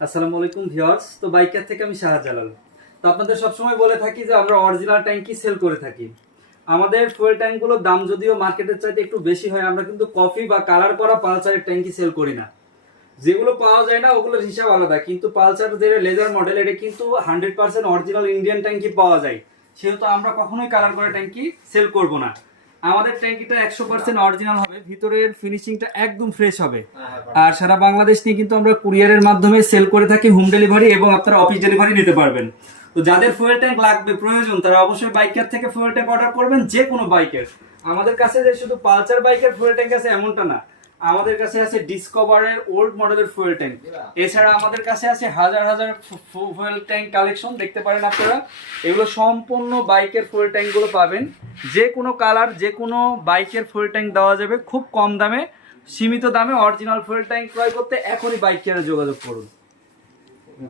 আসসালামু আলাইকুম ভিউয়ার্স। তো বাইকার থেকে আমি শাহজালাল। তো আপনাদের সবসময় বলে থাকি যে আমরা অরিজিনাল ট্যাঙ্কি সেল করে থাকি। আমাদের ফুয়েল ট্যাঙ্কগুলোর দাম যদিও মার্কেটের চাইতে একটু বেশি হয়, আমরা কিন্তু কফি বা কালার করা পালসারের ট্যাঙ্কি সেল করি না। যেগুলো পাওয়া যায় না ওগুলোর হিসাব আলাদা, কিন্তু পালসার যে লেজার মডেল এটা কিন্তু 100% অরিজিনাল ইন্ডিয়ান ট্যাঙ্কি পাওয়া যায়, সেহেতু আমরা কখনোই কালার করা ট্যাঙ্কি সেল করব না। আমাদের ট্যাঙ্কিটা 100% অরিজিনাল হবে, ভিতরের ফিনিশিংটা একদম ফ্রেশ হবে। আর সারা বাংলাদেশ নিয়ে কিন্তু আমরা কুরিয়ারের মাধ্যমে সেল করে থাকি, হোম ডেলিভারি এবং আপনারা অফিস ডেলিভারি নিতে পারবেন। তো যাদের ফুয়েল ট্যাঙ্ক লাগবে প্রয়োজন তারা অবশ্যই বাইকার থেকে ফুয়েল ট্যাঙ্ক অর্ডার করবেন, যে কোনো বাইকের। আমাদের কাছে যে শুধু পালসার বাইকের ফুয়েল ট্যাঙ্ক আছে এমনটা না, আমাদের কাছে আছে ডিসকভারের ওল্ড মডেলের ফুয়েল ট্যাঙ্ক। এছাড়া আমাদের কাছে আছে হাজার হাজার ফুয়েল ট্যাঙ্ক কালেকশন, দেখতে পারেন আপনারা। এগুলো সম্পূর্ণ বাইকের ফুয়েল ট্যাঙ্কগুলো পাবেন, যে কোনো কালার যে কোনো বাইকের ফুয়েল ট্যাঙ্ক দেওয়া যাবে খুব কম দামে, সীমিত দামে। অরিজিনাল ফুয়েল ট্যাঙ্ক ক্রয় করতে এখনই বাইক কেয়ারে যোগাযোগ করুন।